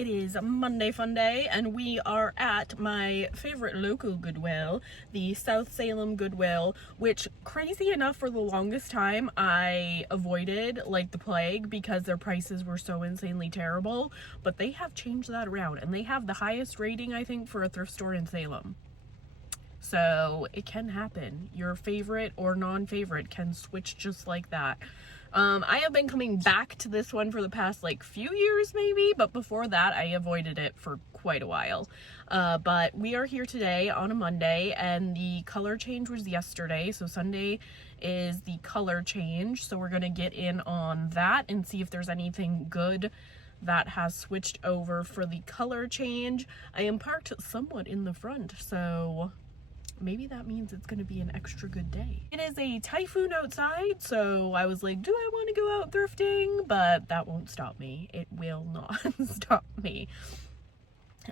It is Monday Fun Day, and we are at my favorite local Goodwill, the South Salem Goodwill, which, crazy enough, for the longest time I avoided like the plague because their prices were so insanely terrible, but they have changed that around, and they have the highest rating, I think, for a thrift store in Salem. So it can happen. Your favorite or non-favorite can switch just like that. I have been coming back to this one for the past like few years maybe, but before that I avoided it for quite a while. But we are here today on a Monday, and the color change was yesterday, so Sunday is the color change. So we're gonna get in on that and see if there's anything good that has switched over for the color change. I am parked somewhat in the front, so maybe that means it's gonna be an extra good day. It is a typhoon outside, so I was like, do I want to go out thrifting? But that won't stop me. It will not stop me.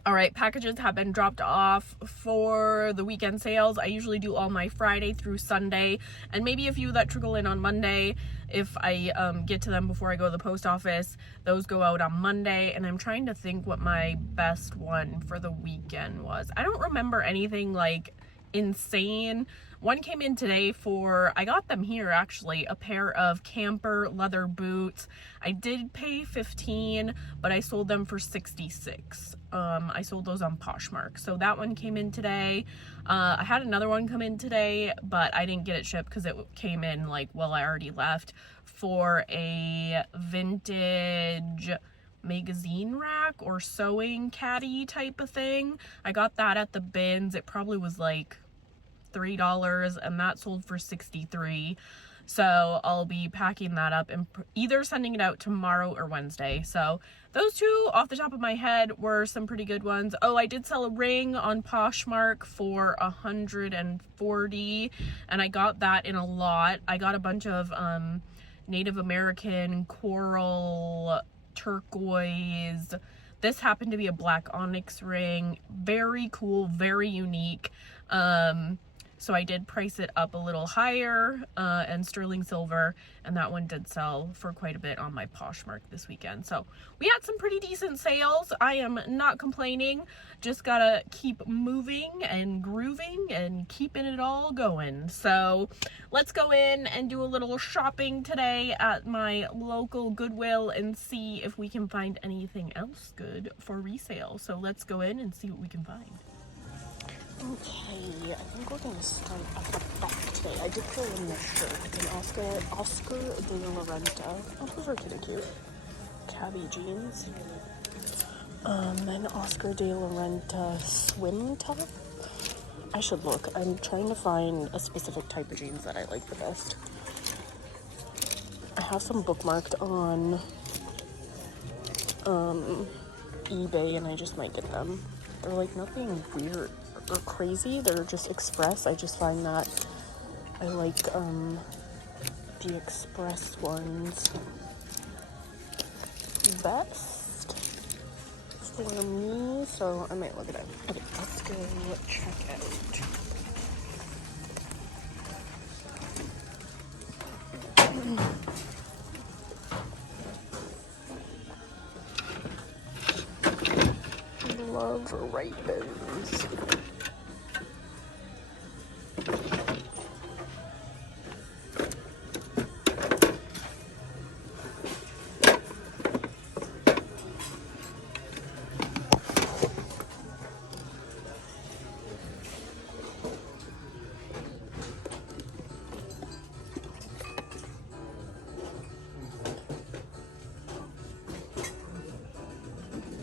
All right, packages have been dropped off for the weekend sales. I usually do all my Friday through Sunday, and maybe a few that trickle in on Monday. If I get to them before I go to the post office, those go out on Monday. And I'm trying to think what my best one for the weekend was. I don't remember anything like insane. One came in today for, I got them here actually, a pair of camper leather boots. I did pay $15, but I sold them for $66. I sold those on Poshmark, so that one came in today. I had another one come in today, but I didn't get it shipped because it came in like, well, I already left, for a vintage magazine rack or sewing caddy type of thing. I got that at the bins. It probably was like $3, and that sold for $63. So I'll be packing that up and either sending it out tomorrow or Wednesday. So those two off the top of my head were some pretty good ones. Oh, I did sell a ring on Poshmark for $140, and I got that in a lot. I got a bunch of Native American coral turquoise. This happened to be a black onyx ring. Very cool, very unique. So I did price it up a little higher, and sterling silver, and that one did sell for quite a bit on my Poshmark this weekend. So we had some pretty decent sales. I am not complaining. Just gotta keep moving and grooving and keeping it all going. So let's go in and do a little shopping today at my local Goodwill and see if we can find anything else good for resale. So let's go in and see what we can find. Okay, I think we're gonna start at the back today. I did throw in this shirt, an Oscar de la Renta. Oh, those are kinda cute. Cabby jeans. An Oscar de la Renta swim top. I should look. I'm trying to find a specific type of jeans that I like the best. I have some bookmarked on eBay, and I just might get them. They're like nothing weird or crazy, they're just express. I just find that I like the express ones best for me, so I might look it up. Okay, let's go check out. Love ripens.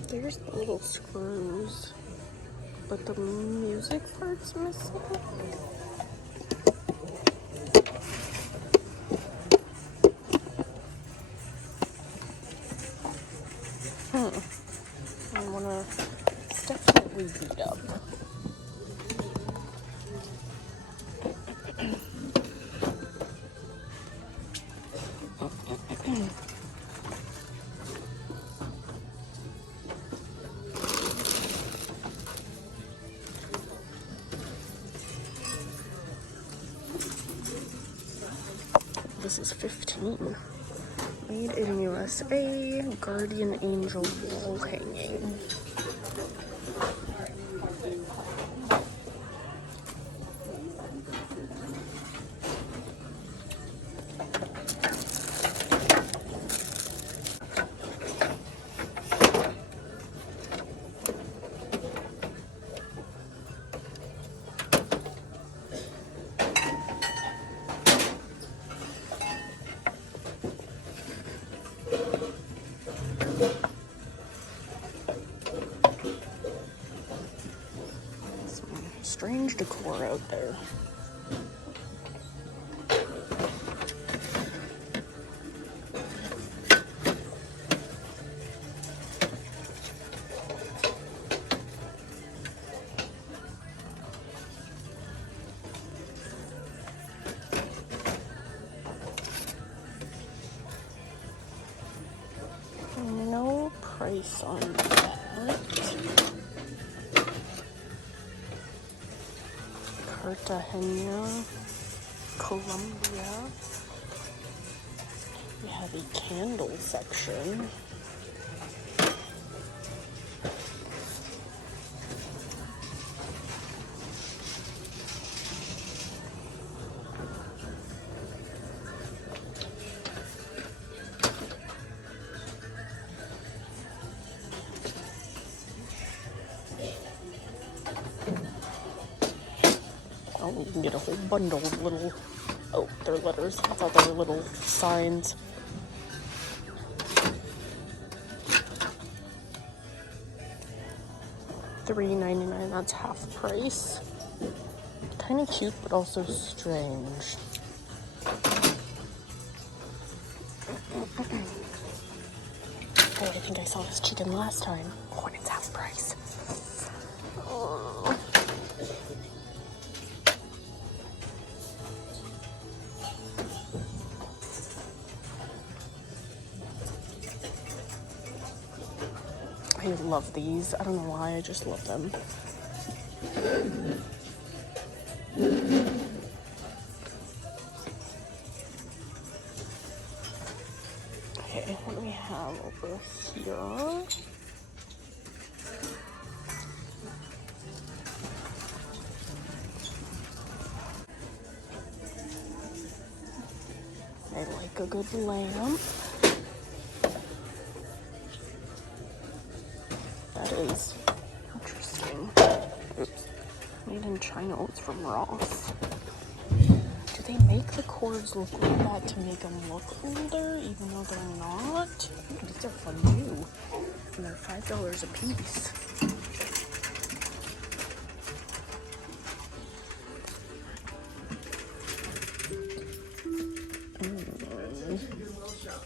There's the little screws, but the music part's missing. I wanna, it's definitely beat up. This is $15. Made in USA, Guardian Angel wall hanging. Strange decor out there. No price on that. Cartagena, Colombia. We have a candle section. Oh, you can get a whole bundle of little, oh, they're letters. I thought they were little signs. $3.99, that's half price. Kind of cute, but also strange. Oh, I think I saw this chicken last time. Oh, and it's half price. Oh. I love these. I don't know why, I just love them. Okay, what do we have over here? I like a good lamp. That is interesting. Oops. Made in China. Oh, it's from Ross. Do they make the cords look like that to make them look older, even though they're not? Ooh, these are fun too. And they're $5 a piece.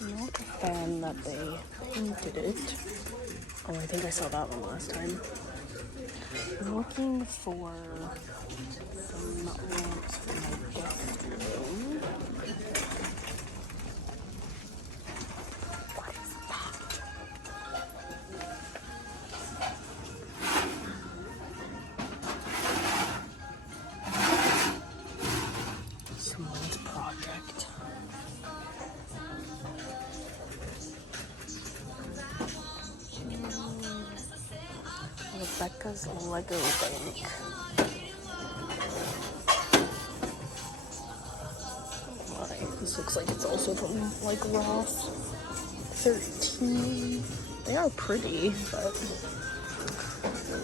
Not a fan that they painted it. Oh, I think I saw that one last time. I'm looking for some lamps for my guest room. What is that? Someone's project. Rebecca's Lego Bank. This looks like it's also from like Ross. 13. They are pretty, but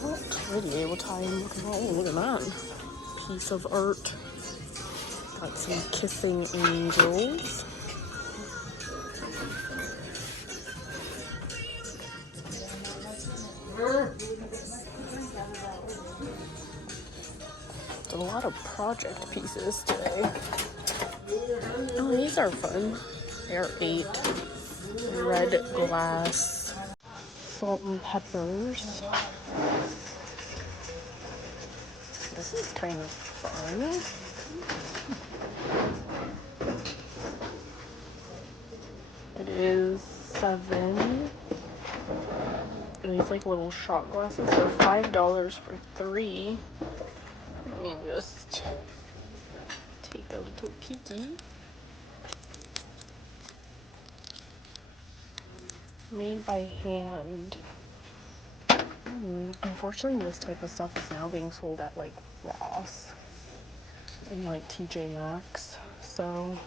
not really able to tie in. Oh, look at that piece of art. Got some kissing angels. A lot of project pieces today. Oh, these are fun. They are 8. Red glass. Salt and peppers. This is kind of fun. It is 7. These like little shot glasses are $5 for 3. Let me just take a little peeky. Made by hand. Unfortunately, this type of stuff is now being sold at like Ross and like TJ Maxx. So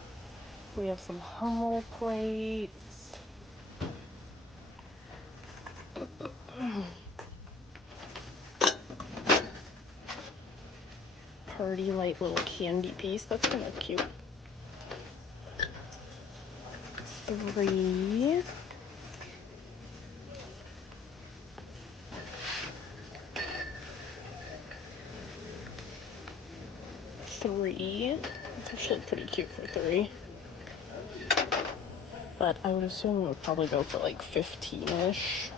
we have some Hummel plates. Party light little candy piece. That's kind of cute. 3. It's actually pretty cute for 3. But I would assume it would probably go for like 15-ish.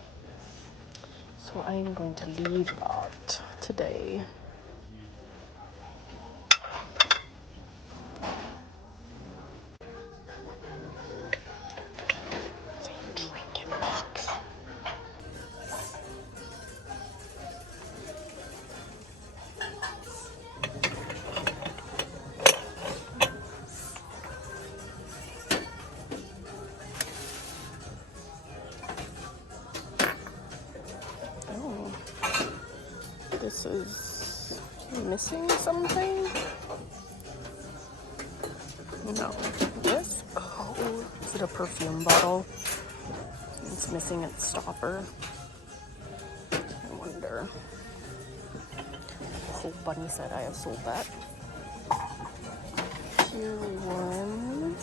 So I am going to leave that today. Trinket box. Oh, this is missing something? No. This? Oh, is it a perfume bottle? It's missing its stopper. I wonder. Oh, Bunny said I have sold that. Tier 1.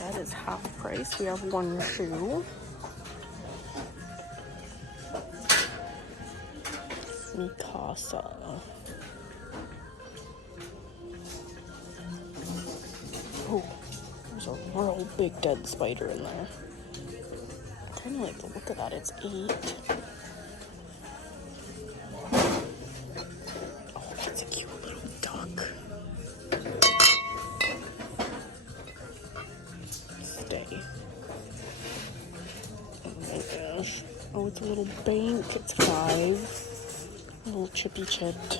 That is half price. We have 1 shoe. Mikasa. Oh, there's a real big dead spider in there. I kind of like the look of that. It's 8. Oh, that's a cute little duck. Stay. Oh my gosh. Oh, it's a little bank. It's 5. A little chippy chipped.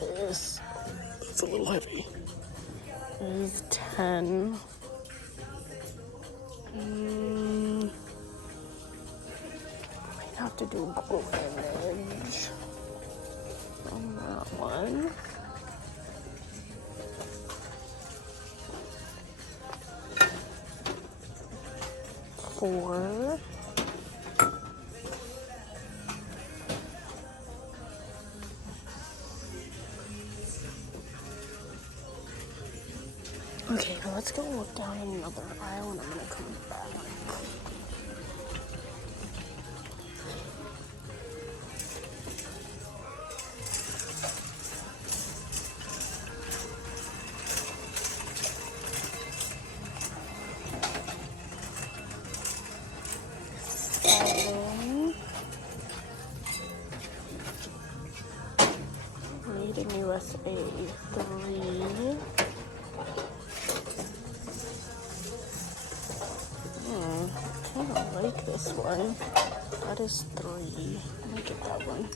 This. It's a little heavy. It is 10. Might have to do a glue image on that one. Four. Okay, now let's go look down another aisle and I'm gonna come back. Made in USA. 3. I kind of like this one. That is 3. I'm gonna get that one.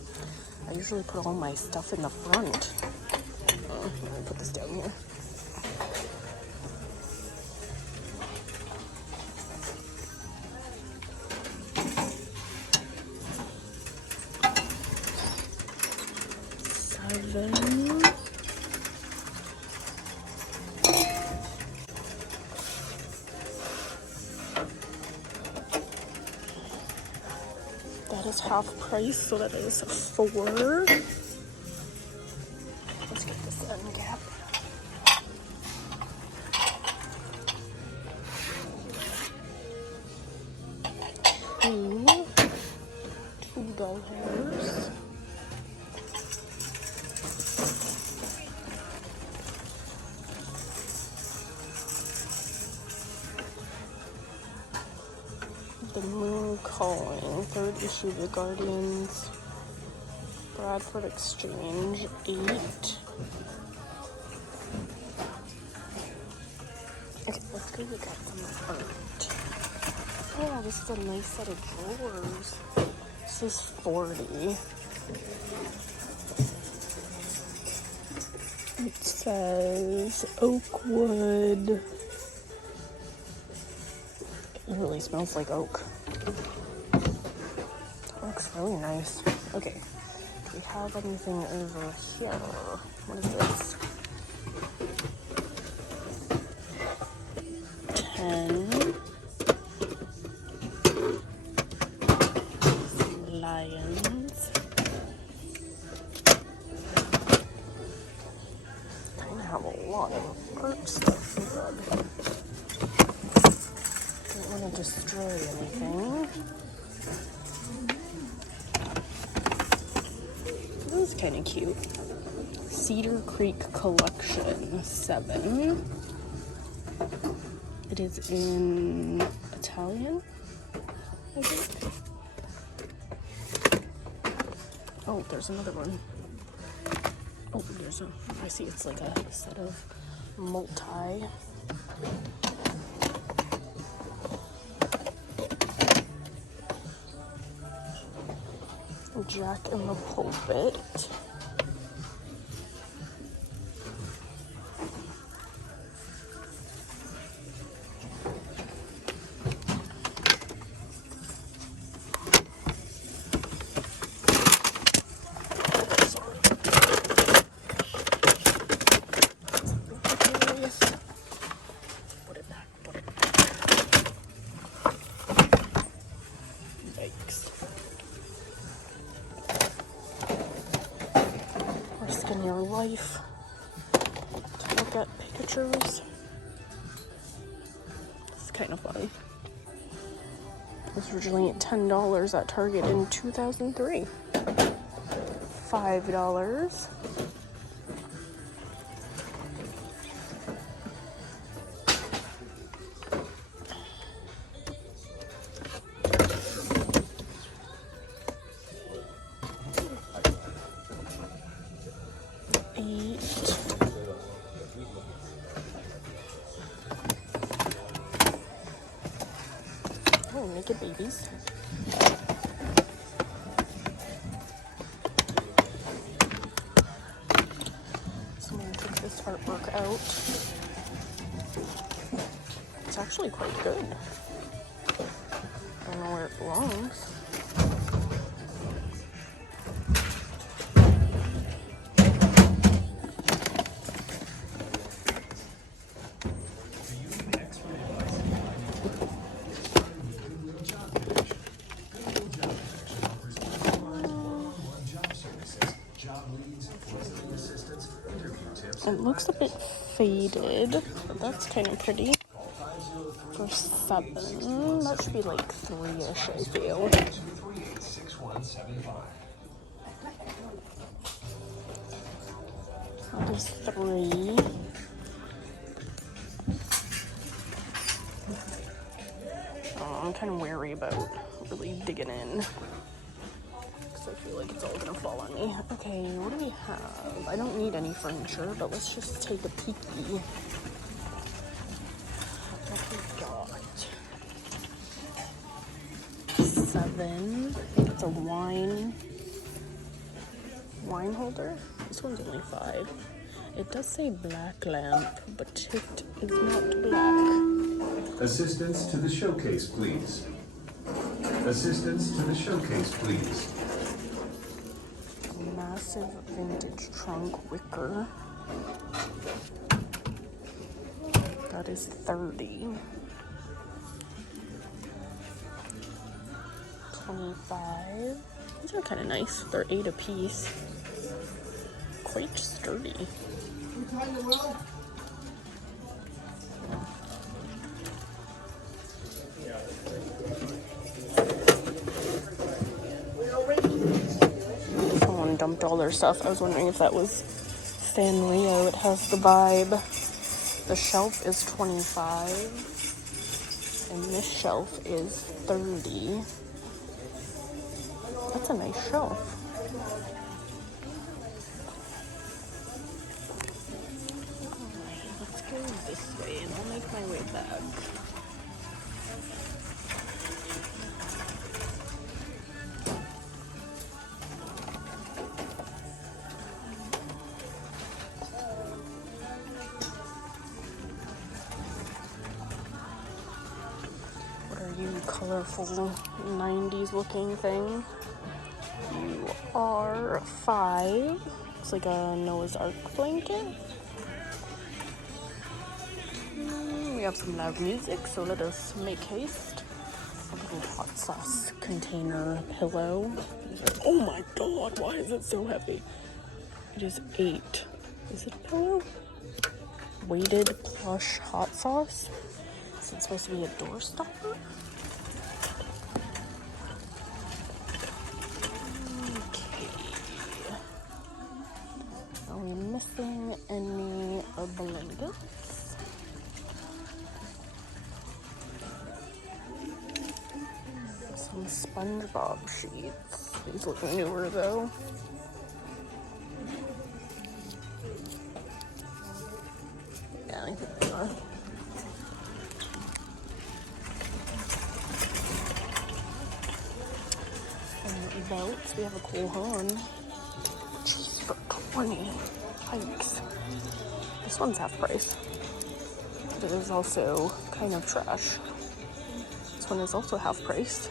I usually put all my stuff in the front. Oh, I'm gonna put this down here. That is half price, so that is 4. Let's get this end cap. $2. The Moon Calling, 3rd issue of the Guardians. Bradford Exchange, 8. Okay, let's go look at some art. Oh, this is a nice set of drawers. This is 40. It says oak wood. It really smells like oak. That looks really nice. Okay, do we have anything over here? What is this? 10 lions. Kind of have a lot of art stuff. Don't want to destroy anything. This is kind of cute. Cedar Creek Collection 7. It is in Italian, I think. Oh, there's another one. Oh, I see it's like a set of multi. Jack in the Pulpit. In your life to look at pictures. It's kind of funny. It was originally at $10 at Target in 2003. $5. Oh, naked babies. Someone took this artwork out. It's actually quite good. I don't know where it belongs. It looks a bit faded, but that's kind of pretty. For $7, that should be like $3-ish, I feel. That is $3. Oh, I'm kind of wary about really digging in. I feel like it's all gonna fall on me. Okay, what do we have? I don't need any furniture, but let's just take a peeky. What we got? 7. I think it's a wine holder. This one's only 5. It does say black lamp, but it is not black. Assistance to the showcase, please. Assistance to the showcase, please. Massive vintage trunk wicker. That is 30. 25. These are kind of nice. They're 8 a piece. Quite sturdy. Someone dumped all their stuff. I was wondering if that was Sanrio. It has the vibe. The shelf is 25, and this shelf is 30. That's a nice shelf. Alright, let's go this way and I'll make my way back. colorful 90s looking thing. You are 5. It's like a Noah's Ark blanket. We have some loud music, so let us make haste. A little hot sauce container pillow. Oh my god, why is it so heavy? It is 8. Is it a pillow? Weighted plush hot sauce. Is it supposed to be a door stopper? Okay. Are we missing any blankets? Some SpongeBob sheets. These look newer though. Yeah, I think they are. And belts, we have a Cool Hand. Jeez, for 20. Hikes. This one's half price. But it is also kind of trash. This one is also half price.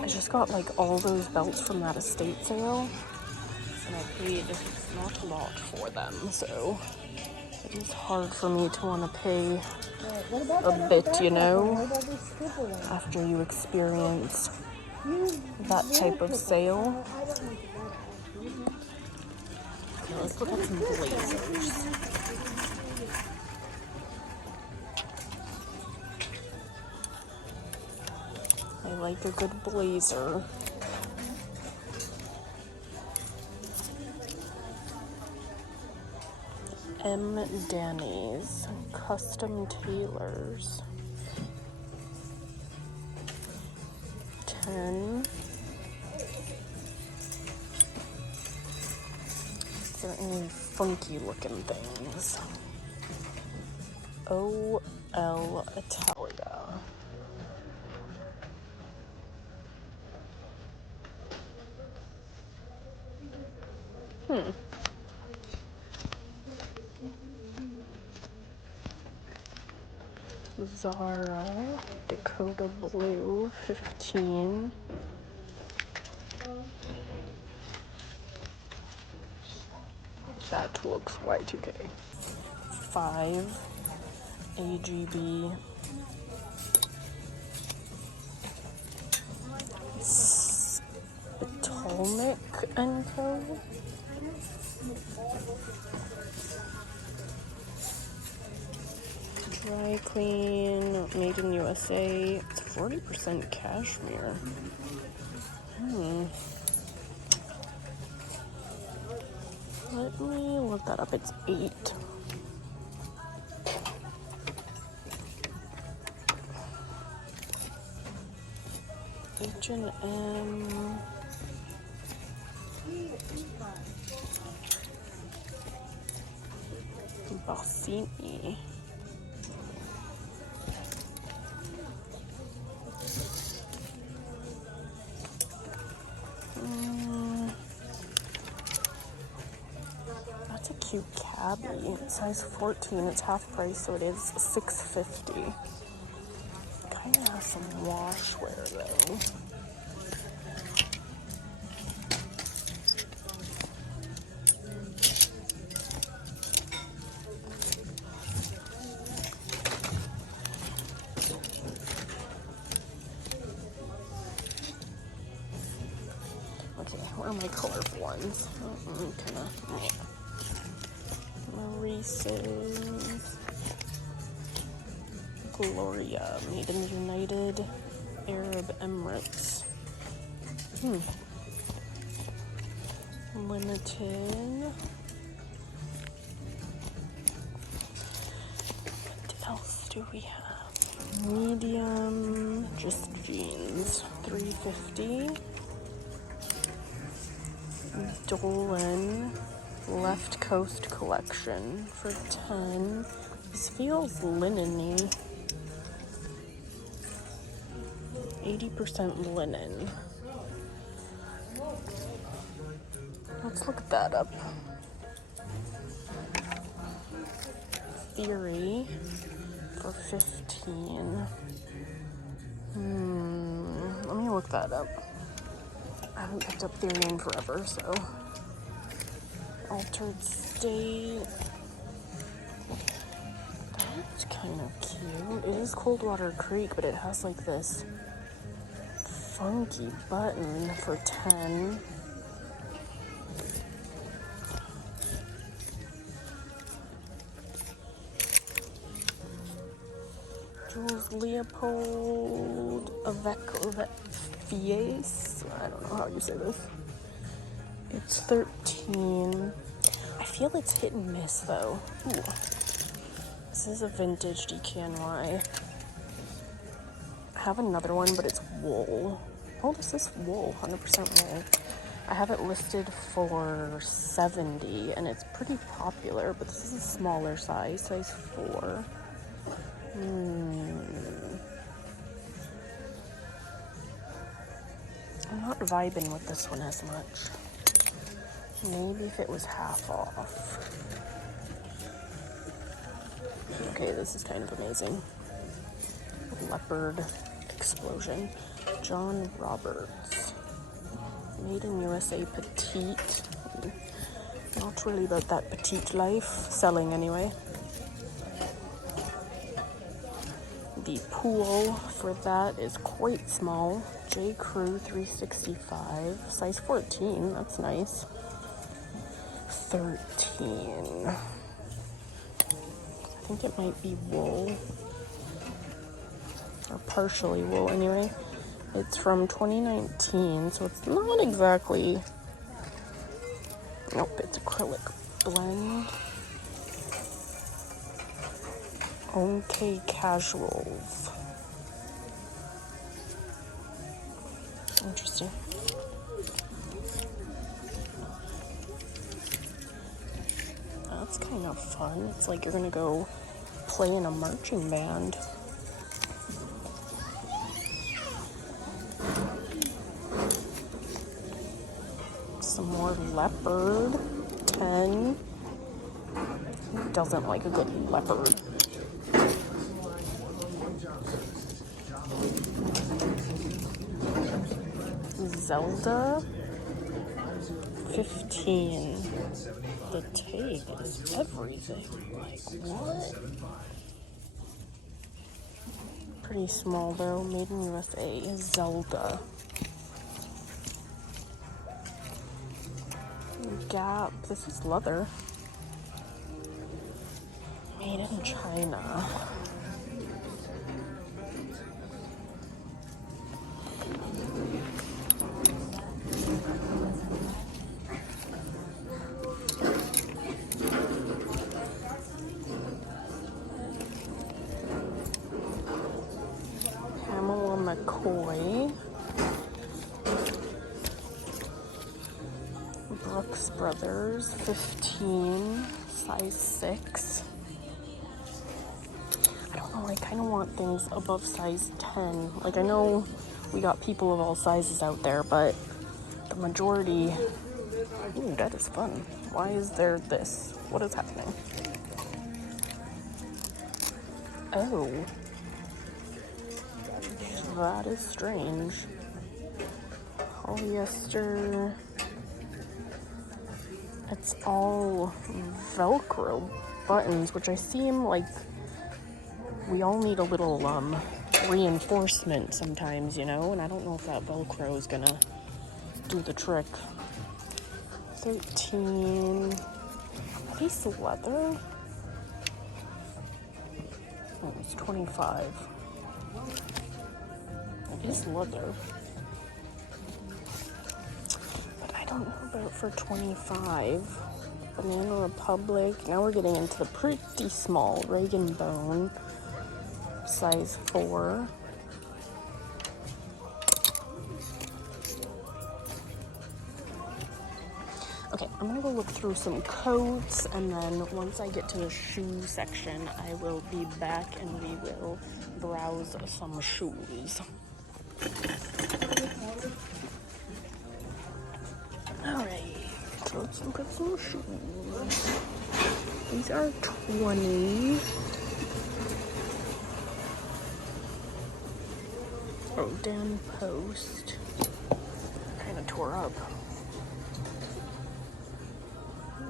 I just got like all those belts from that estate sale. And I paid not a lot for them, so it is hard for me to want to pay a bit, you know, after you experience that type of sale. Okay, let's look at some blazers. I like a good blazer. M. Danny's Custom Tailors. 10. Is there any funky looking things? O.L. Italia. Zara Dakota Blue 15. That looks Y2K. 5 AGB. Potomac and Co. Dry clean, made in USA. It's 40% cashmere. Let me look that up. It's 8. H&M. Bassini. That's a cute cabbie. Size 14. It's half price, so it is $6.50. Kind of has some washwear though. Okay, where are my colorful ones? Kind of, yeah. Maurice's. Gloria, made in the United Arab Emirates. Limited. What else do we have? Medium, just jeans, $3.50. Dolan Left Coast collection for $10. This feels linen-y. 80% linen. Let's look that up. Theory for $15. Let me look that up. I haven't picked up theory in forever, so. Altered state. That's kind of cute. It is Coldwater Creek, but it has like this funky button for 10. Jules Leopold Fies. I don't know how you say this. It's 13. I feel it's hit and miss though. Ooh. This is a vintage DKNY. I have another one, but it's wool. Oh, this is wool, 100% wool. I have it listed for 70, and it's pretty popular, but this is a smaller size, size 4. I'm not vibing with this one as much. Maybe if it was half off. Okay, this is kind of amazing. Leopard explosion. John Roberts. Made in USA petite. Not really about that petite life. Selling anyway. The pool for that is quite small. J. Crew 365. Size 14. That's nice. 13. I think it might be wool. Or partially wool anyway. It's from 2019, so it's not exactly... Nope, it's acrylic blend. Okay, Casuals. Interesting. That's kind of fun. It's like you're gonna go play in a marching band. Some more leopard. 10. Who doesn't like a good leopard? Zelda. 15. The tape is everything. Like, what? Pretty small though. Made in USA. Zelda. Gap. This is leather. Made in China. Pamela McCoy. Brooks Brothers, 15, size 6. I don't know, I kind of want things above size 10. Like, I know we got people of all sizes out there, but the majority... Ooh, that is fun. Why is there this? What is happening? Oh. That is strange. Polyester... It's all Velcro buttons, which I seem like we all need a little reinforcement sometimes, you know? And I don't know if that Velcro is gonna do the trick. 13. Are these leather? Oh, it's 25. It is leather. I don't know about for 25. Banana Republic. Now we're getting into the pretty small. Rag & Bone. Size 4. Okay, I'm gonna go look through some coats, and then once I get to the shoe section, I will be back and we will browse some shoes. Alright, so let's look at some shoes. These are 20. Oh, Dan Post. Kind of tore up.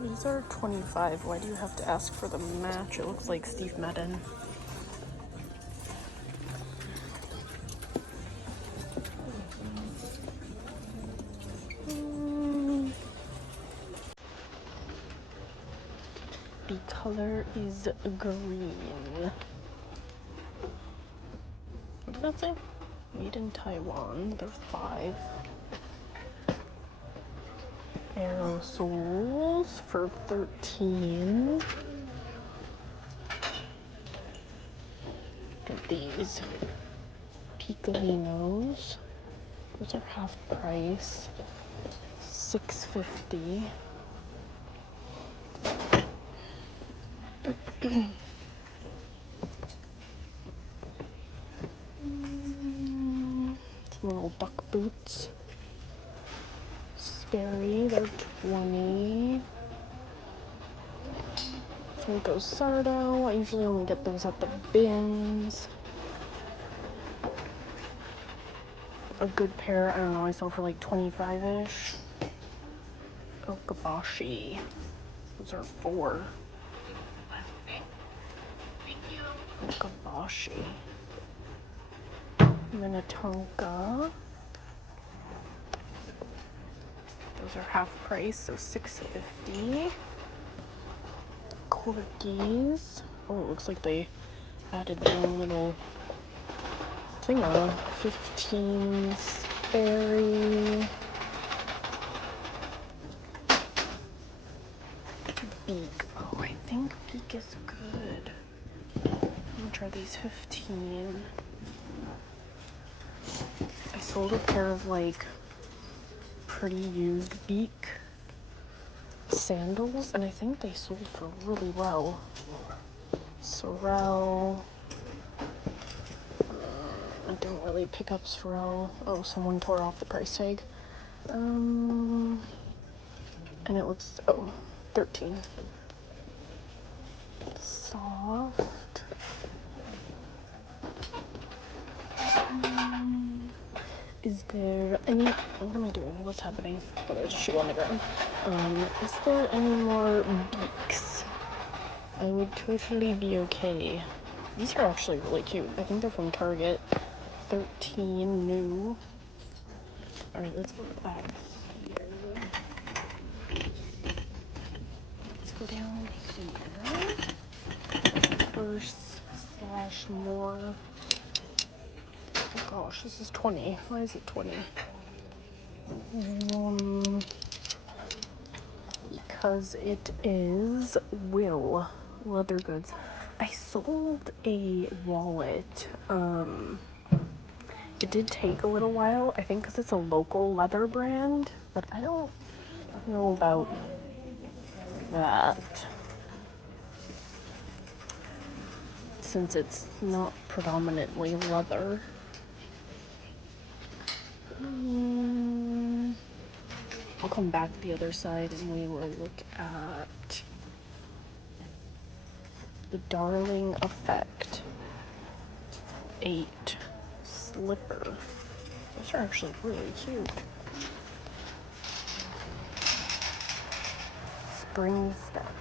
These are $25. Why do you have to ask for the match? It looks like Steve Madden. The color is green. What did that say? Made in Taiwan. They're $5. Aerosols for $13. Get these Picolinos. Those are half price. $6.50. Some little duck boots. Sperry, they're $20. Franco Sardo. I usually only get those at the bins. A good pair, I don't know, I sell for like 25-ish. Okabashi. Those are $4. Okabashi. Minnetonka. Those are half price, so $6.50. Corgis. Oh, it looks like they added their own little thing on. 15 Sperry. Beak. Oh, I think Beak is good. I'm gonna try these 15. I sold a pair of like pretty used Beak sandals, and I think they sold for really well. Sorel. I don't really pick up Sorel. Oh, someone tore off the price tag. And it looks, oh, 13. Soft. Is there any, what am I doing? What's happening? Oh, there's a shoe on the ground. Is there any more Beaks? I would totally be okay. These are actually really cute. I think they're from Target. 13 new. Alright, let's go back here. Let's go down here. First slash more. Oh gosh, this is 20. Why is it 20? Because it is Will Leather Goods. I sold a wallet. It did take a little while, I think because it's a local leather brand, but I don't know about that. Since it's not predominantly leather. I'll come back the other side and we will look at the Darling Effect 8 slipper. Those are actually really cute. Spring Step.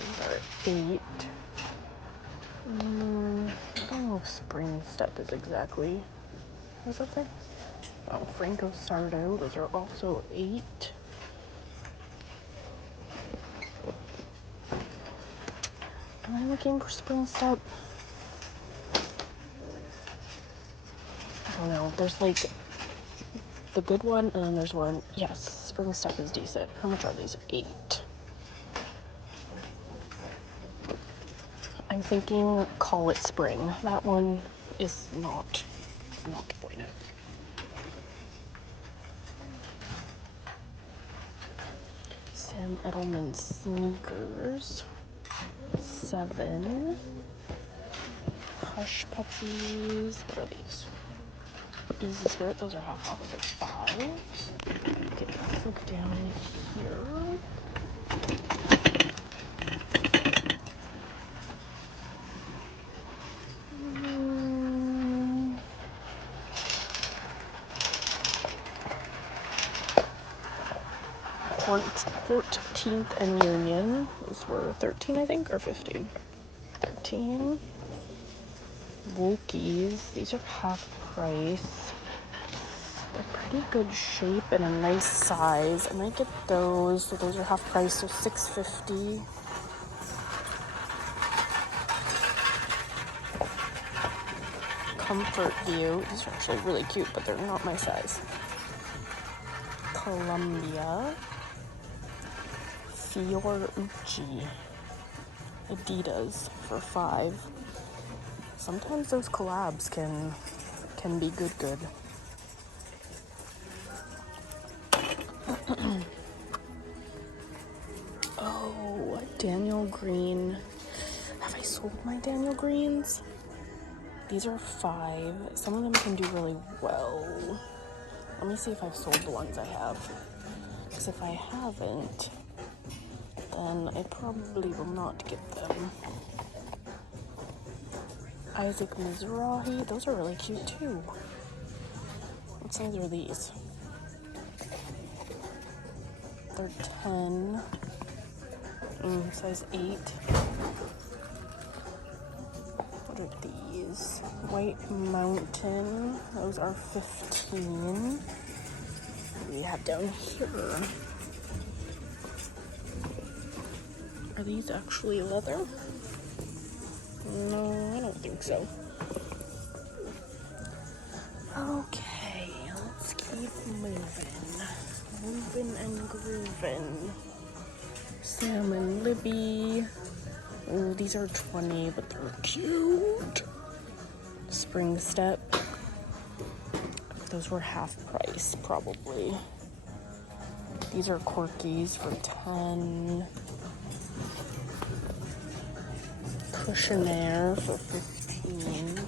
These are 8. I don't know if Spring Step is exactly. What's that thing? Oh, Franco Sardo. Those are also 8. Am I looking for Spring Step? I don't know. There's like the good one, and then there's one. Yes, Spring Step is decent. How much are these? 8. I'm thinking Call It Spring. That one is not the point. Sam Edelman sneakers. 7. Hush Puppies. What are these? Easy Spirit. Those are half off for 5. Okay, let's look down here. 14th and Union. Those were 13, I think, or 15. 13. Wokies. These are half price. They're pretty good shape and a nice size. I might get those. So those are half price, so $6.50. Comfort View. These are actually really cute, but they're not my size. Columbia. Fiorucci. Adidas for $5. Sometimes those collabs can be good. Oh, Daniel Green. Have I sold my Daniel Greens? These are $5. Some of them can do really well. Let me see if I've sold the ones I have. Because if I haven't, then I probably will not get them. Isaac Mizrahi. Those are really cute too. What size are these? They're 10. Size 8. What are these? White Mountain. Those are 15. What do we have down here? Are these actually leather? No, I don't think so. Okay, let's keep moving. Moving and grooving. Sam and Libby. Oh, these are 20, but they're cute. Spring Step. Those were half price, probably. These are Corkies for 10. Cushionaire for 15.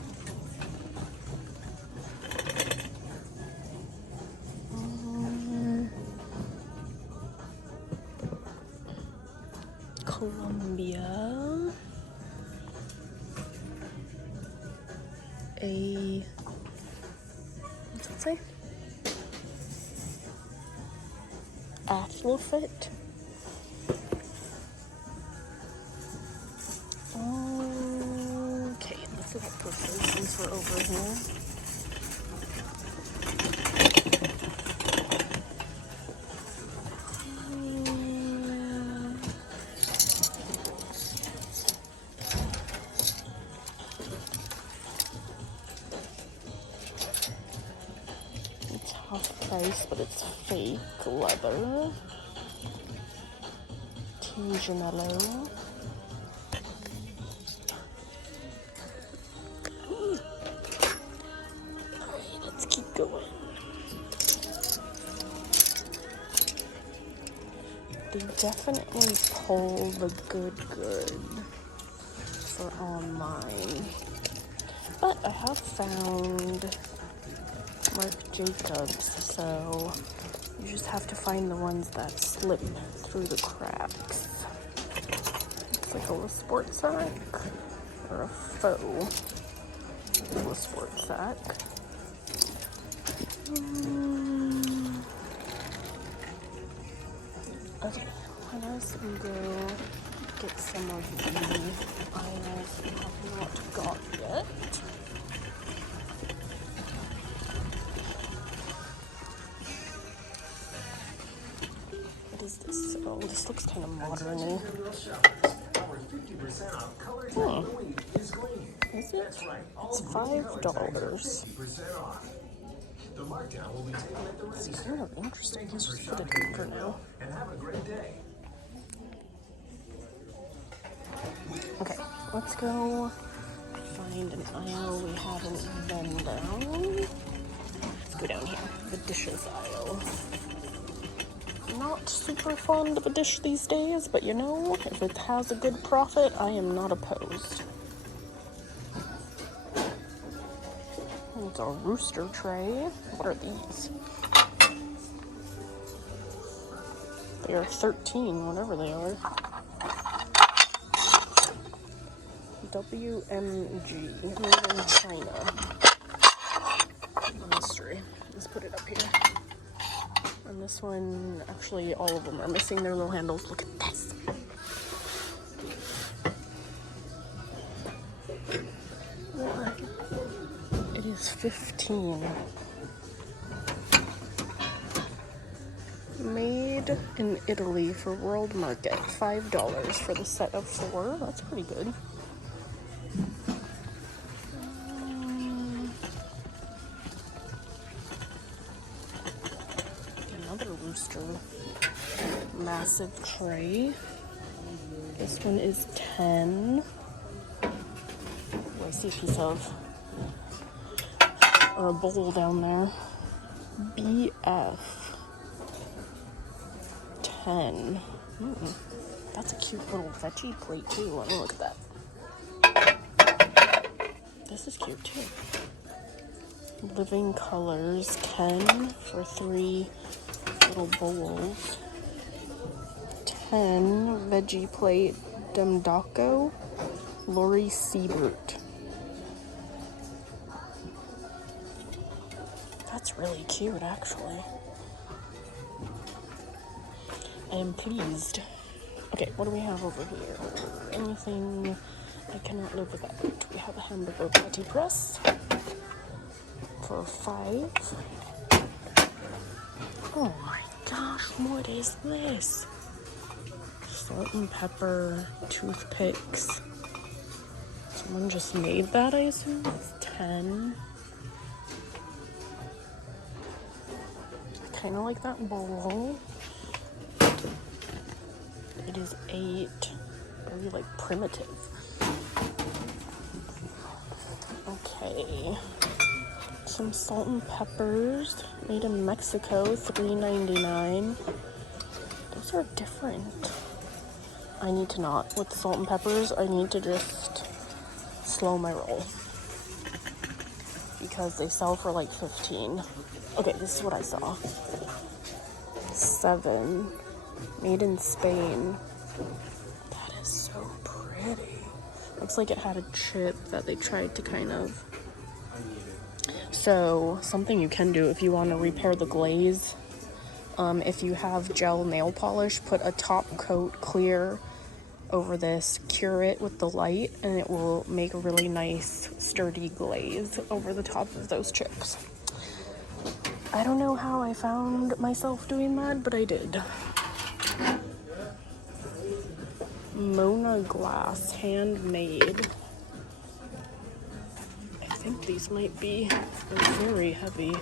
Columbia. What's it say? Athlofit. Okay, let's look at purses since we're over here. It's half price, but it's fake leather. Tijanello. Going. They definitely pull the good for online. But I have found Marc Jacobs, so you just have to find the ones that slip through the cracks. It's like a little sports sack or a faux little sports sack. Okay, let us go get some of the aisles we have not got yet. What is this? Oh, this looks kind of modern-y. Is it? It's $5. The markdown will be taken at the It's register. kind of interesting. Let's just put it in for now. And have a great day. Okay, let's go find an aisle we haven't been down. Let's go down here, the dishes aisle. Not super fond of a dish these days, but you know, if it has a good profit, I am not opposed. It's a rooster tray. What are these? They are 13, whatever they are. WMG, made in China. Mystery. Let's put it up here. And this one, actually all of them are missing their little handles. Look at this. Look. It is 15. Made in Italy for world market. $5 for the set of 4. That's pretty good. Another rooster. Massive tray. This one is 10. Oh, I see a piece of, or a bowl down there. BF. 10. That's a cute little veggie plate too. Let me look at that. This is cute too. Living Colors, Ken for 3 little bowls. 10 veggie plate, Demdaco, Lori Siebert. That's really cute, actually. I am pleased. Okay, what do we have over here? Anything I cannot live without. We have a hamburger patty press for 5. Oh my gosh, what is this? Salt and pepper toothpicks. Someone just made that, I assume. It's 10. I kind of like that bowl. It is 8. Very like primitive. Okay. Some salt and peppers made in Mexico, $3.99. Those are different. I need to not. With salt and peppers, I need to just slow my roll. Because they sell for like 15. Okay, this is what I saw. 7. Made in Spain. That is so pretty. Looks like it had a chip that they tried to kind of... So, something you can do if you want to repair the glaze. If you have gel nail polish, put a top coat clear over this, cure it with the light, and it will make a really nice, sturdy glaze over the top of those chips. I don't know how I found myself doing that, but I did. Mona glass, handmade. I think these might be very heavy.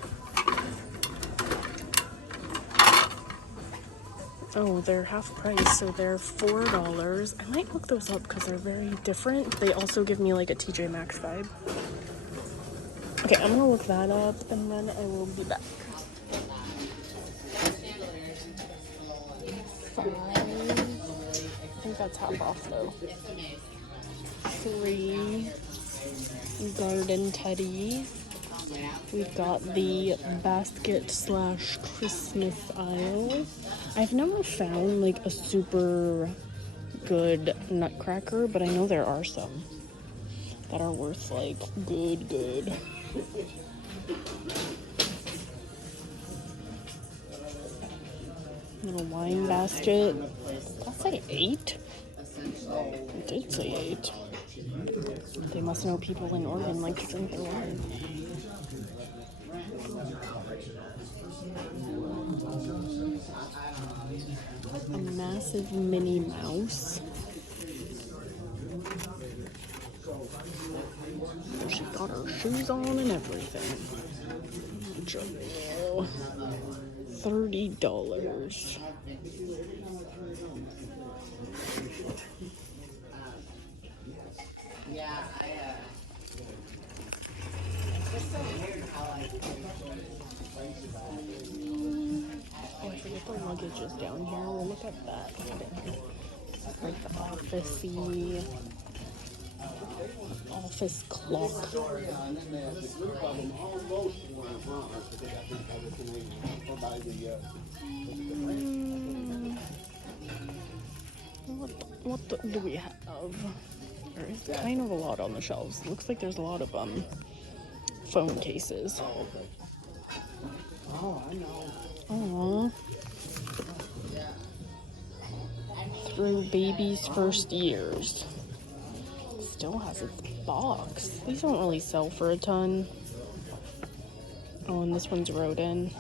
Oh, they're half price, so they're $4. I might look those up because they're very different. They also give me like a TJ Maxx vibe. Okay, I'm gonna look that up and then I will be back. 5. I think that's half off though. 3. Garden Teddy. We've got the basket / Christmas aisle. I've never found like a super good nutcracker, but I know there are some that are worth like good. Little wine basket. That's like 8. It did say 8. They must know people in Oregon like to drink their wine. A massive Minnie Mouse. She got her shoes on and everything. $30. Oh, I forget the luggage is down here. We'll look at that. Like the office clock. What do we have? There's kind of a lot on the shelves. Looks like there's a lot of phone cases. Aww. Through baby's first years. Still has its box. These don't really sell for a ton. Oh, and this one's wrote in.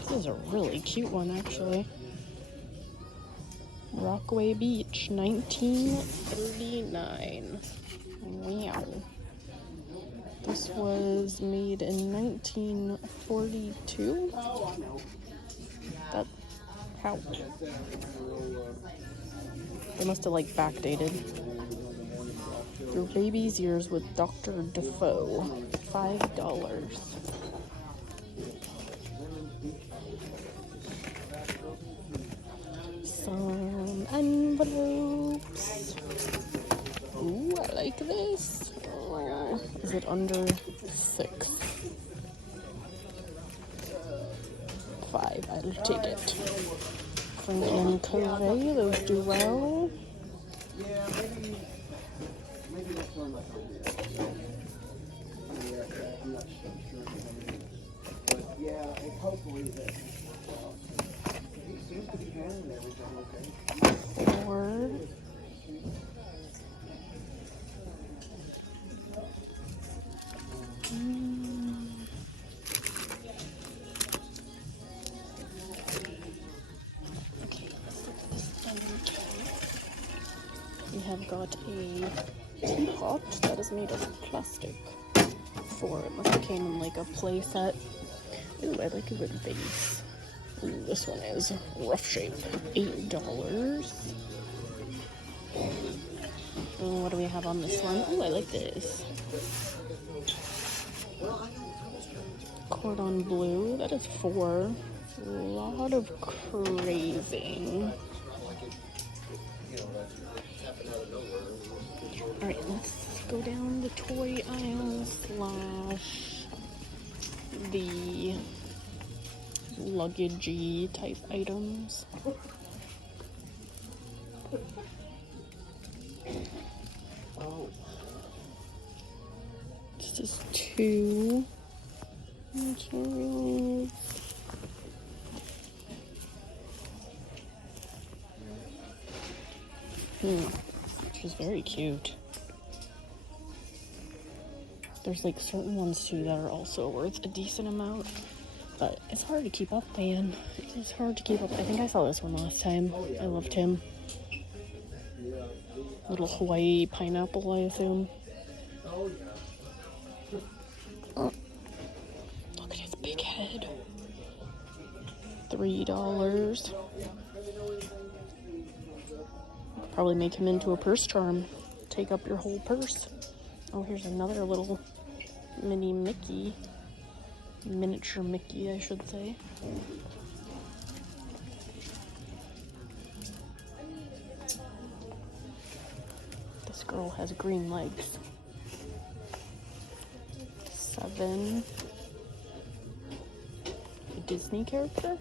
This is a really cute one, actually. Rockaway Beach, 1939. Wow. This was made in 1942? How? They must have, like, backdated. Through Baby's Years with Dr. Defoe, $5. Some envelopes. Ooh, I like this. Oh, is it under 6? 5, I'll take it. Franklin Covey, those do well. Maybe this one might be. I'm not sure. But yeah, hopefully that. He seems to be handling everything okay. Word. Okay, let's look at this inventory. We have got a teapot that is made of plastic. It must have came in like a play set. Ooh, I like a good vase. Ooh, this one is rough shape. $8. Oh, what do we have on this one? Ooh, I like this. Cordon bleu, that is 4. A lot of craving. Alright, let's go down the toy aisle / the luggagey type items. This is 2 materials. Which is very cute. There's like certain ones too that are also worth a decent amount, but it's hard to keep up, man. It's hard to keep up. I think I saw this one last time. I loved him. Little Hawaii pineapple, I assume. Oh, look at his big head. $3. Probably make him into a purse charm. Take up your whole purse. Oh, here's another little mini Mickey. Miniature Mickey, I should say. This girl has green legs. 7. A Disney character?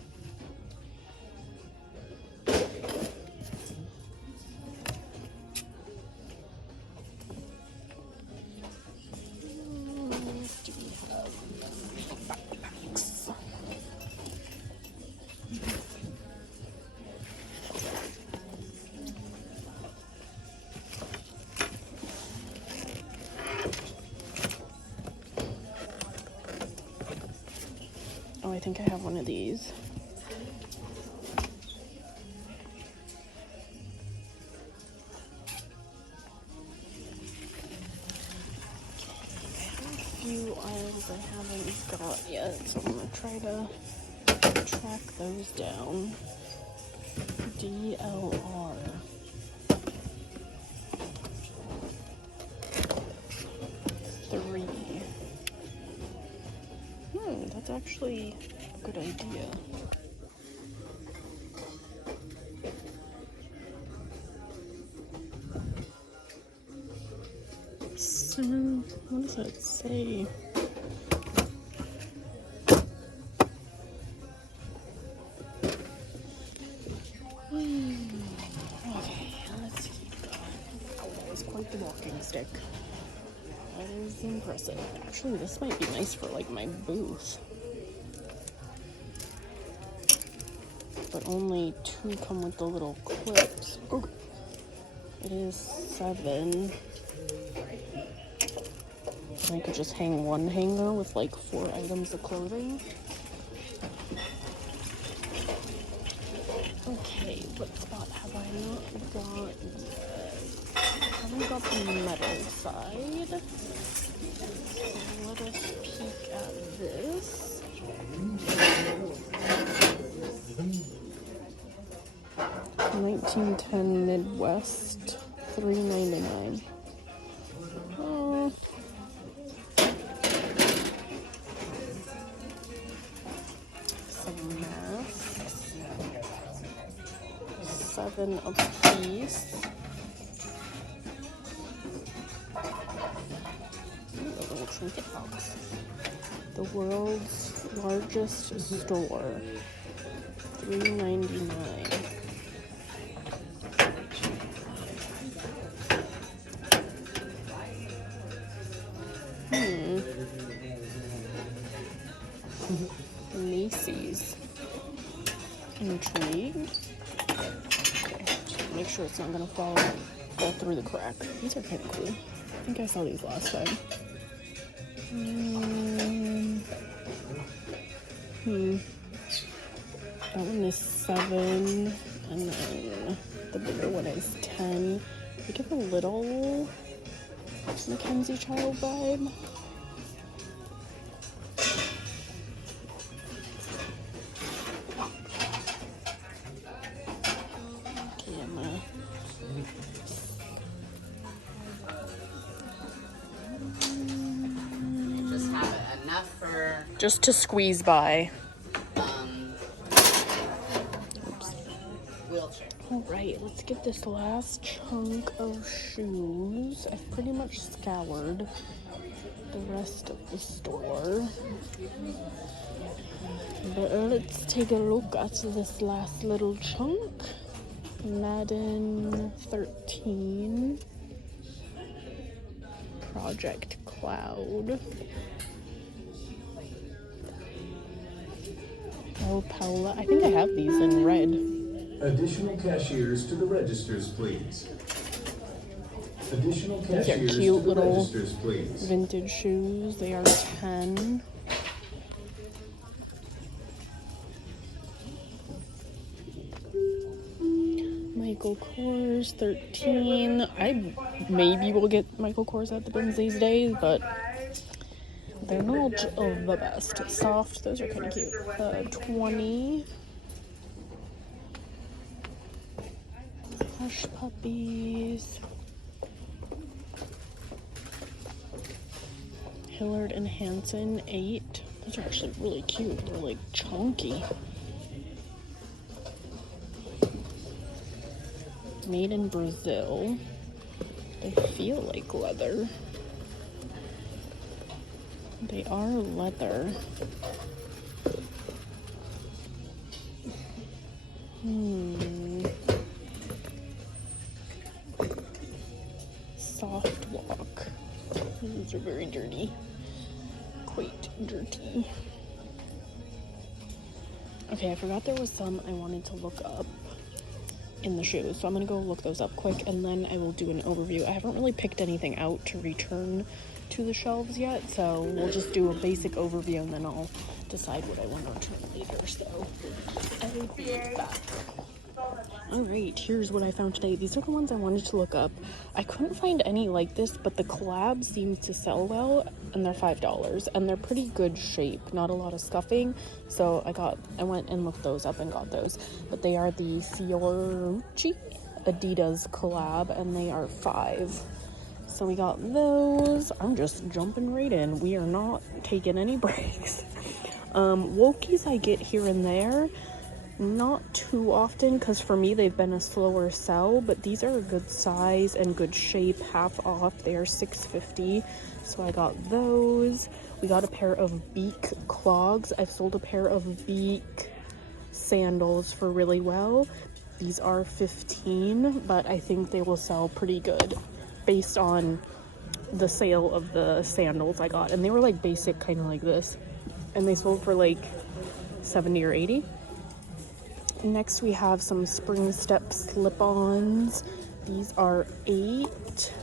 Oh, I think I have one of these. A few aisles I haven't got yet, so I'm gonna try to track those down. DLR. That's actually a good idea. So, what does that say? Okay, let's keep going. Oh, that was quite the walking stick. That is impressive. Actually, this might be nice for like my booth. But only 2 come with the little clips. Oh, it is 7. And I could just hang one hanger with like 4 items of clothing. Okay, what spot have I not got yet? I haven't got the metal side. So let us peek at this. 1910 Midwest, $3.99. Oh. Some masks. 7 a piece. Ooh, a little trinket box. The world's largest store. $3.99. Macy's. Intrigued. Make sure it's not gonna fall through the crack. These are kind of cool. I think I saw these last time. That one is 7, and then the bigger one is 10. They give a little Mackenzie Child vibe. Just to squeeze by. Wheelchair. All right, let's get this last chunk of shoes. I've pretty much scoured the rest of the store. But let's take a look at this last little chunk. Madden 13. Project Cloud. Oh, Paula. I think I have these in red. Additional cashiers to the registers, please. Additional These are cashiers cute to the little registers, please. vintage shoes. They are 10. Michael Kors, 13. I maybe will get Michael Kors at the bins these days, but they're not of the best. Soft, those are kind of cute. 20. Hush puppies. Hillard and Hanson, 8. Those are actually really cute. They're like chunky. Made in Brazil. They feel like leather. They are leather. Soft walk. These are very dirty. Quite dirty. Okay, I forgot there was some I wanted to look up in the shoes, so I'm gonna go look those up quick and then I will do an overview. I haven't really picked anything out to return to the shelves yet, so we'll just do a basic overview and then I'll decide what I want to return later. So I will be back. Alright, here's what I found today. These are the ones I wanted to look up. I couldn't find any like this, but the collab seems to sell well, and they're $5, and they're pretty good shape, not a lot of scuffing, so I went and looked those up and got those. But they are the Fiorucci Adidas collab, and they are $5. So we got those. I'm just jumping right in. We are not taking any breaks. Wokies I get here and there. Not too often, because for me they've been a slower sell, but these are a good size and good shape, half off. They are $6.50, so I got those. We got a pair of Beak clogs. I've sold a pair of Beak sandals for really well. These are $15, but I think they will sell pretty good based on the sale of the sandals I got, and they were like basic, kind of like this, and they sold for like 70 or 80. Next we have some spring step slip-ons. These are 8.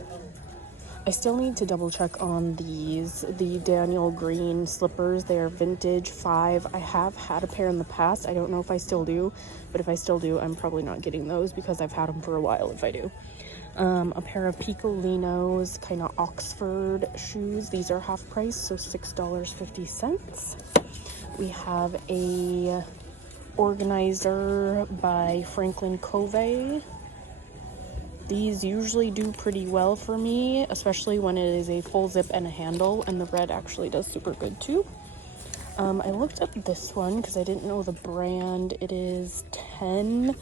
I still need to double check on these, the Daniel Green slippers. They are vintage 5. I have had a pair in the past. I don't know if I still do, but if I still do, I'm probably not getting those because I've had them for a while if I do. A pair of Picolinos, kind of Oxford shoes. These are half price, so $6.50. We have a organizer by Franklin Covey. These usually do pretty well for me, especially when it is a full zip and a handle, and the red actually does super good too. I looked up this one because I didn't know the brand. It is 10,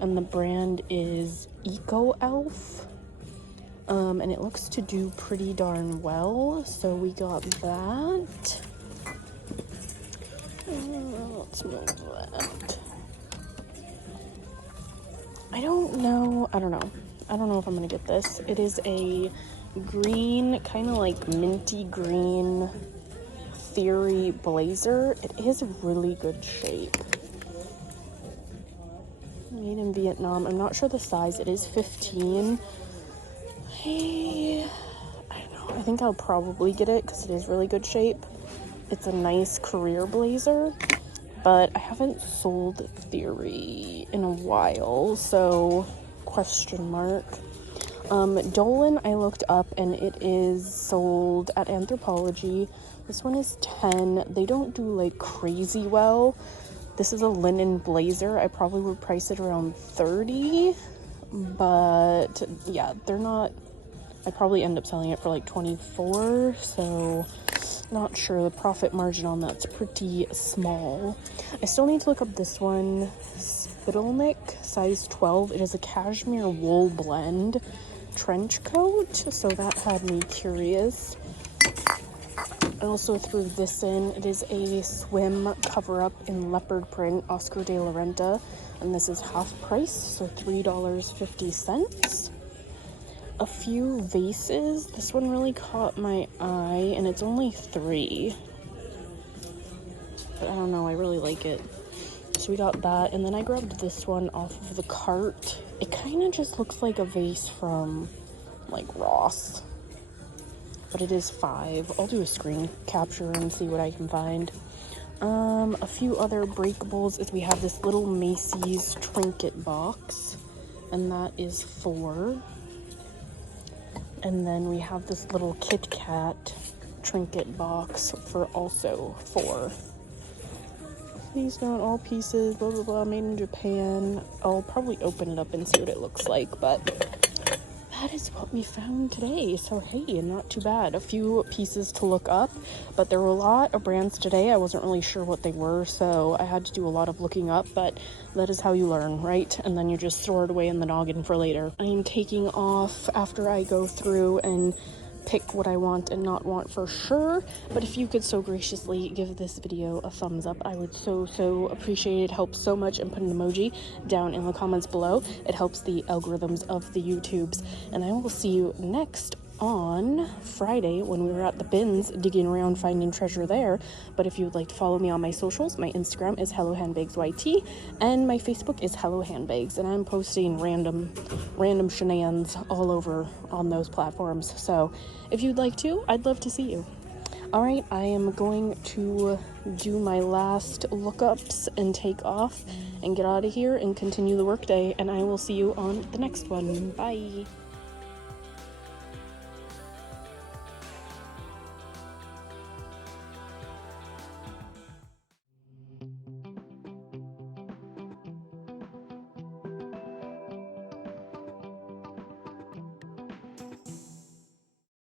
and the brand is Eco Elf. And it looks to do pretty darn well, so we got that. Let's move that. I don't know if I'm gonna get this. It is a green, kind of like minty green Theory blazer. It is really good shape. Made in Vietnam. I'm not sure the size. It is 15. I don't know. I think I'll probably get it because it is really good shape. It's a nice career blazer, but I haven't sold Theory in a while, so question mark. Dolan I looked up and it is sold at Anthropologie. This one is 10. They don't do like crazy well. This is a linen blazer. I probably would price it around 30, but yeah, they're not. I probably end up selling it for like 24, so not sure. The profit margin on that's pretty small. I still need to look up this one. Spittleneck, size 12. It is a cashmere wool blend trench coat, so that had me curious. I also threw this in. It is a swim cover-up in leopard print, Oscar de la Renta, and this is half price, so $3.50. A few vases. This one really caught my eye, and it's only 3. But I don't know, I really like it. So we got that, and then I grabbed this one off of the cart. It kind of just looks like a vase from, like, Ross. But it is 5. I'll do a screen capture and see what I can find. A few other breakables is we have this little Macy's trinket box, and that is 4. And then we have this little Kit Kat trinket box for also 4. These not all pieces, blah blah blah, made in Japan. I'll probably open it up and see what it looks like, but that is what we found today. So hey, not too bad. A few pieces to look up, but there were a lot of brands today. I wasn't really sure what they were, so I had to do a lot of looking up, but that is how you learn, right? And then you just store it away in the noggin for later. I am taking off after I go through and pick what I want and not want for sure, but if you could so graciously give this video a thumbs up, I would so appreciate it. It helps so much, and put an emoji down in the comments below. It helps the algorithms of the YouTubes, and I will see you next on Friday when we were at the bins digging around finding treasure there. But if you would like to follow me on my socials, my Instagram is HelloHandbagsYT and my Facebook is Hello Handbags, and I'm posting random shenanigans all over on those platforms. So if you'd like to, I'd love to see you. All right, I am going to do my last lookups and take off and get out of here and continue the workday, and I will see you on the next one. Bye.